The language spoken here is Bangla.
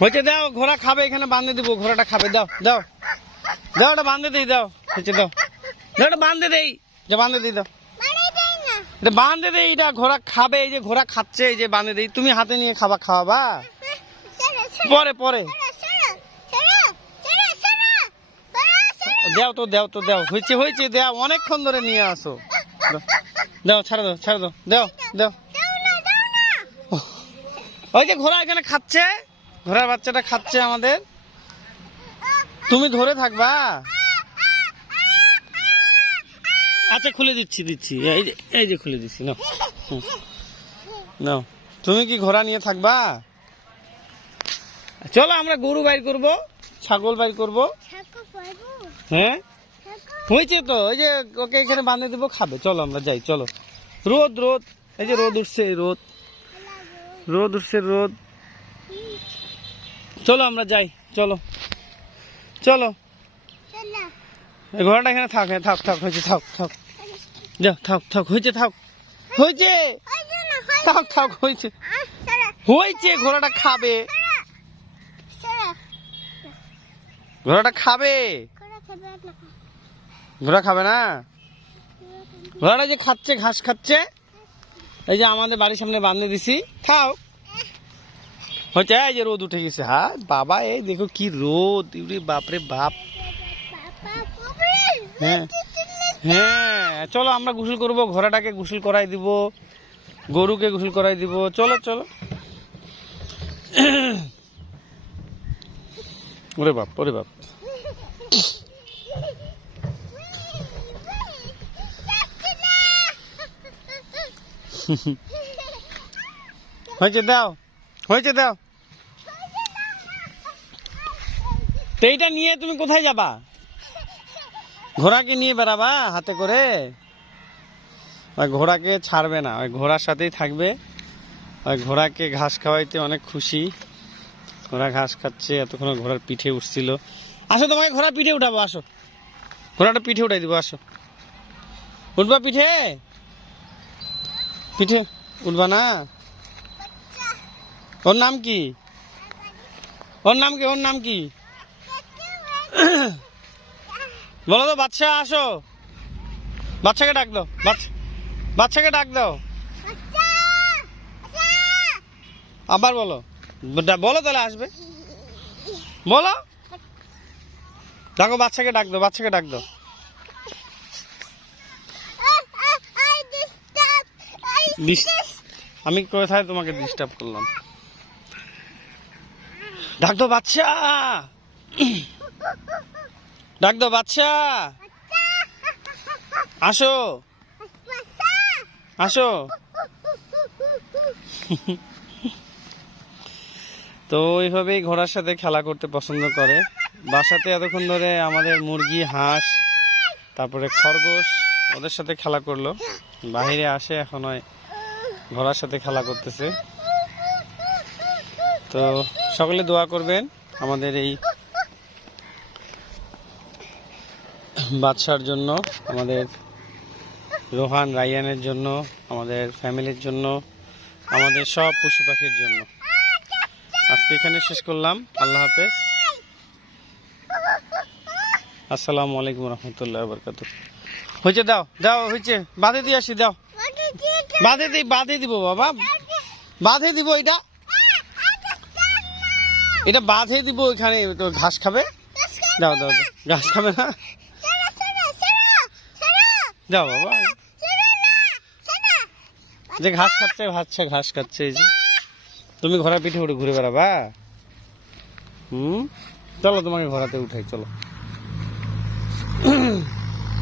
হয়েছে দাও, ঘোড়া খাবে, এখানে বাঁধে দিব, ঘোড়াটা খাবে, দাও দাও দাও, ওটা বাঁধে দিই, দাও হয়েছে, দাও দাও, ওটা বাঁধে দেই, যে বাঁধে দিই, দাও এটা বাঁধে দেই, এটা ঘোড়া খাবে, এই যে ঘোড়া খাচ্ছে, এই যে বাঁধে দেই, তুমি হাতে নিয়ে খাওয়াবা পরে পরে দাও তো, দাও তো, দাও হয়েছে হয়েছে, দাও অনেকক্ষণ ধরে নিয়ে আসো, দাও ছাড়া দাও, ছাড়া দাও, দাও দাও। ওই যে ঘোড়া এখানে খাচ্ছে, ঘোড়ার বাচ্চাটা খাচ্ছে আমাদের, তুমি ধরে থাকবা। আচ্ছা খুলে দিচ্ছি দিচ্ছি, এই যে খুলে দিচ্ছি, নাও নাও, তুমি কি ঘোড়া নিয়ে থাকবা? চলো আমরা গরু বাইর করব, ছাগল বাইর করব। হ্যাঁ হয়েছে তো, ওই যে ওকে এখানে বাঁধে দেবো, খাবে, চলো আমরা যাই, চলো। রোদ রোদ, এই যে রোদ উঠছে, রোদ রোদ উঠছে, রোদ, চলো আমরা যাই, চলো চলো। ঘোড়াটা এখানে থাক, থাক থাক, হয়েছে, থাক থাক, যাও থাক থাক, হয়েছে, থাক হয়েছে, থাক থাক, হয়েছে হয়েছে, ঘোড়াটা খাবে, ঘোড়াটা খাবে, ঘোড়া খাবে না, ঘোড়াটা যে খাচ্ছে, ঘাস খাচ্ছে, এই যে আমাদের বাড়ির সামনে বাঁধে দিছি, থাক হয়েছে। এই যে রোদ উঠে গেছে, হ্যাঁ বাবা, এই দেখো কি রোদ, বাপরে বাপ। হ্যাঁ হ্যাঁ, চলো আমরা গোসল করব, ঘোড়াটাকে গোসল করাই দিব, গরুকে গোসল করাই দিব, চলো চলো। ওরে বাপ, ওরে বাপ, হয়েছে, দাও হয়েছে, দাও। তো এইটা নিয়ে তুমি কোথায় যাবা? ঘোড়াকে নিয়ে বেড়াবা হাতে করে? ওই ঘোড়াকে ছাড়বে না, ওই ঘোড়ার সাথেই থাকবে, ওই ঘোড়াকে ঘাস খাওয়াইতে অনেক খুশি। ঘোড়া ঘাস খাচ্ছে, এতক্ষণ ঘোড়ার পিঠে উঠছিল। আসো তোমাকে ঘোড়ার পিঠে উঠাবো, আসো, ঘোড়াটা পিঠে উঠাই দিব, আসো। উঠবা পিঠে? পিঠে উঠবা না? ওর নাম কি? ওর নাম কি? ওর নাম কি বলো তো? বাচ্চা, আসো, বাচ্চাকে ডাক দাও, বাচ্চাকে ডাক দাও, আবার বলো, বলো তাহলে আসবে, বলো, ডাকো, বাচ্চাকে ডাক দাও, বাচ্চাকে ডাক দাও। আমি কোথায় তোমাকে ডিস্টার্ব করলাম? ডাক দাও বাচ্চা, ডাক দাও বাচ্চা, আসো আসো। তো ওইভাবেই ঘোড়ার সাথে খেলা করতে পছন্দ করে। বাসাতে এতক্ষণ ধরে আমাদের মুরগি, হাঁস, তারপরে খরগোশ, ওদের সাথে খেলা করলো, বাহিরে আসে এখন ওই ঘোড়ার সাথে খেলা করতেছে। তো সকলে দোয়া করবেন আমাদের এই বাচ্চার জন্য, আমাদের রোহান রাইয়ানের জন্য, আমাদের ফ্যামিলির জন্য, আমাদের সব পশু পাখির জন্য। আজকে এখানে শেষ করলাম, আল্লাহ হাফেজ, আসসালামু আলাইকুম রহমতুল্লাহ বরকাতুহ। হয়েছে, দাও দাও, হয়েছে, বাঁধে দিয়ে আসি, দাও বাঁধে দিই, বাঁধে দিব বাবা, বাঁধে দিব, এটা এটা বাঁধে দিব, ওইখানে তো ঘাস খাবে, দাও দাও দাও, ঘাস খাবে না, যাও বাবা, যে ঘাস খাচ্ছে, ভাতছে, ঘাস খাচ্ছে, এই যে তুমি ঘোড়ার পিঠে উঠে ঘুরে বেড়াবা। চলো তোমাকে ঘোড়াতে উঠাই, চলো।